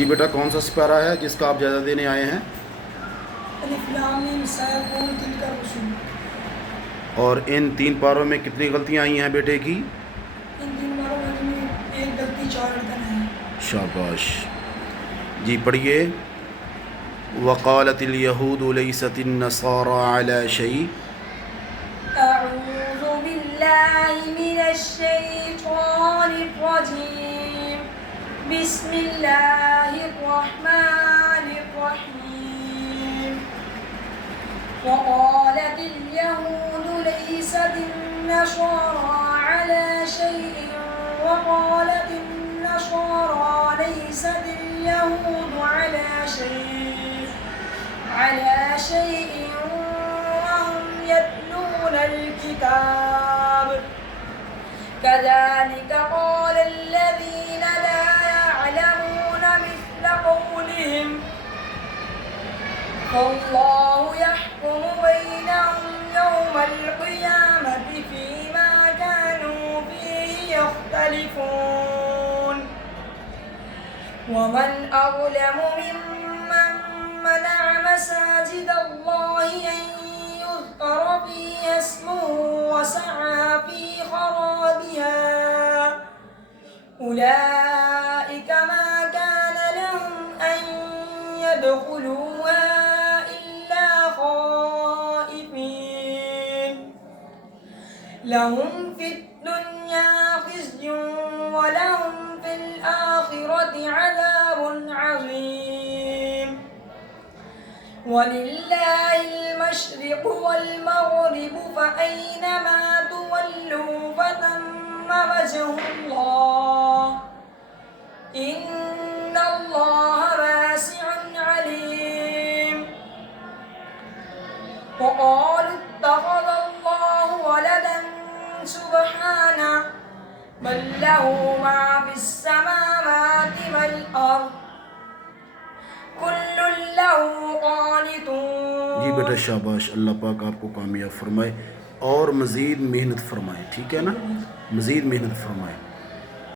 जी बेटा, कौन सा सिपारा है जिसका आप जायज़ा देने आए हैं? अलिफ लाम मीम साकुन तिलका रुसूल। और इन 3 पारों में कितनी गलतियाँ आई हैं बेटे की? इन 3 बारों में एक गलती 4 अड़चन है। शाबाश। जी पढ़िए। वक़ालतिल यहूदु लैसतिन नसारा अला शै। अऊज़ु बिल्लाहि मिनश शैतानिर रजीम। बिस्मिल्लाहिर रहमानिर रहीम। वक़ालतिल यहूदु लैसतिन नसारा अला शैइन वक़ालतिन नसारा लैसतिल यहूदु अला शैइन वहुम यत्लून الكتاب كذلك قال الذين لا يعلمون مثل قولهم والله يحكم بينهم يوم القيامة فيما كانوا فيه يختلفون ومن أظلم ممن منع مساجد الله أن يذكر فيها اسمه وسعى في خرابها أولئك ما كان لهم أن يدخلوها إلا خائفين لهم في الدنيا خزي ولهم في الآخرة عذاب عظيم ولله المشرق والمغرب فأينما تولوا فثم وجه الله إن الله واسع عليم وقالوا اتخذ الله ولدا سبحانه بل له ما في السماوات والأرض कुल्लुन लहू क़ानितून। जी बेटा शाबाश, अल्लाह पाक आपको कामयाब फरमाए और मज़ीद मेहनत फरमाए, ठीक है ना, मज़ीद मेहनत फरमाए।